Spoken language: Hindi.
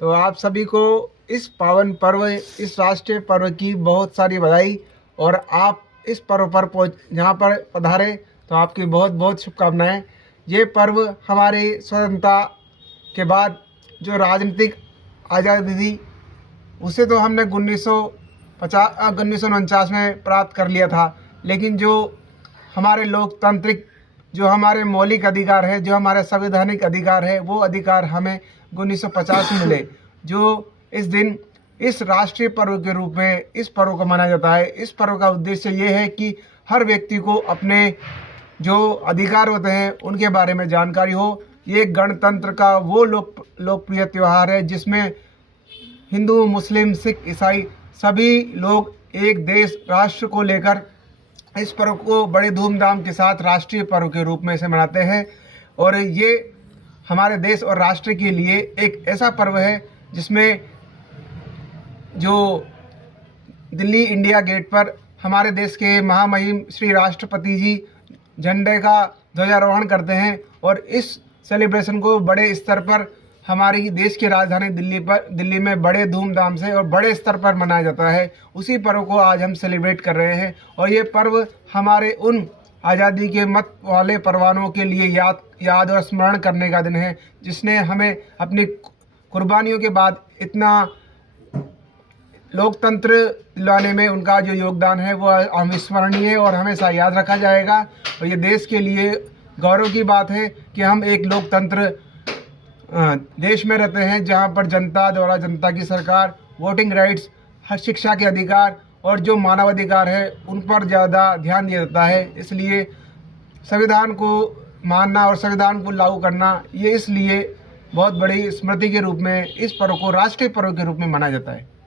तो आप सभी को इस पावन पर्व, इस राष्ट्रीय पर्व की बहुत सारी बधाई। और आप इस पर्व पर यहाँ पर पधारे तो आपकी बहुत बहुत शुभकामनाएं। ये पर्व हमारे स्वतंत्रता के बाद जो राजनीतिक आज़ादी थी उसे तो हमने 1949 में प्राप्त कर लिया था, लेकिन जो हमारे लोकतांत्रिक, जो हमारे मौलिक अधिकार है, जो हमारे संवैधानिक अधिकार है, वो अधिकार हमें 1950 में मिले। जो इस दिन इस राष्ट्रीय पर्व के रूप में इस पर्व को मनाया जाता है। इस पर्व का उद्देश्य ये है कि हर व्यक्ति को अपने जो अधिकार होते हैं उनके बारे में जानकारी हो। ये गणतंत्र का वो लोकप्रिय त्यौहार है जिसमें हिंदू, मुस्लिम, सिख, ईसाई सभी लोग एक देश, राष्ट्र को लेकर इस पर्व को बड़े धूमधाम के साथ राष्ट्रीय पर्व के रूप में इसे मनाते हैं। और ये हमारे देश और राष्ट्र के लिए एक ऐसा पर्व है जिसमें जो दिल्ली इंडिया गेट पर हमारे देश के महामहिम श्री राष्ट्रपति जी झंडे का ध्वजारोहण करते हैं। और इस सेलिब्रेशन को बड़े स्तर पर हमारी देश की राजधानी दिल्ली में बड़े धूमधाम से और बड़े स्तर पर मनाया जाता है। उसी पर्व को आज हम सेलिब्रेट कर रहे हैं। और ये पर्व हमारे उन आज़ादी के मत वाले परवानों के लिए याद और स्मरण करने का दिन है, जिसने हमें अपनी कुर्बानियों के बाद इतना लोकतंत्र दिलाने में उनका जो योगदान है वो अविस्मरणीय और हमेशा याद रखा जाएगा। और ये देश के लिए गौरव की बात है कि हम एक लोकतंत्र देश में रहते हैं जहां पर जनता द्वारा जनता की सरकार, वोटिंग राइट्स, हर शिक्षा के अधिकार और जो मानवाधिकार है उन पर ज़्यादा ध्यान दिया जाता है। इसलिए संविधान को मानना और संविधान को लागू करना ये इसलिए बहुत बड़ी स्मृति के रूप में इस पर्व को राष्ट्रीय पर्व के रूप में माना जाता है।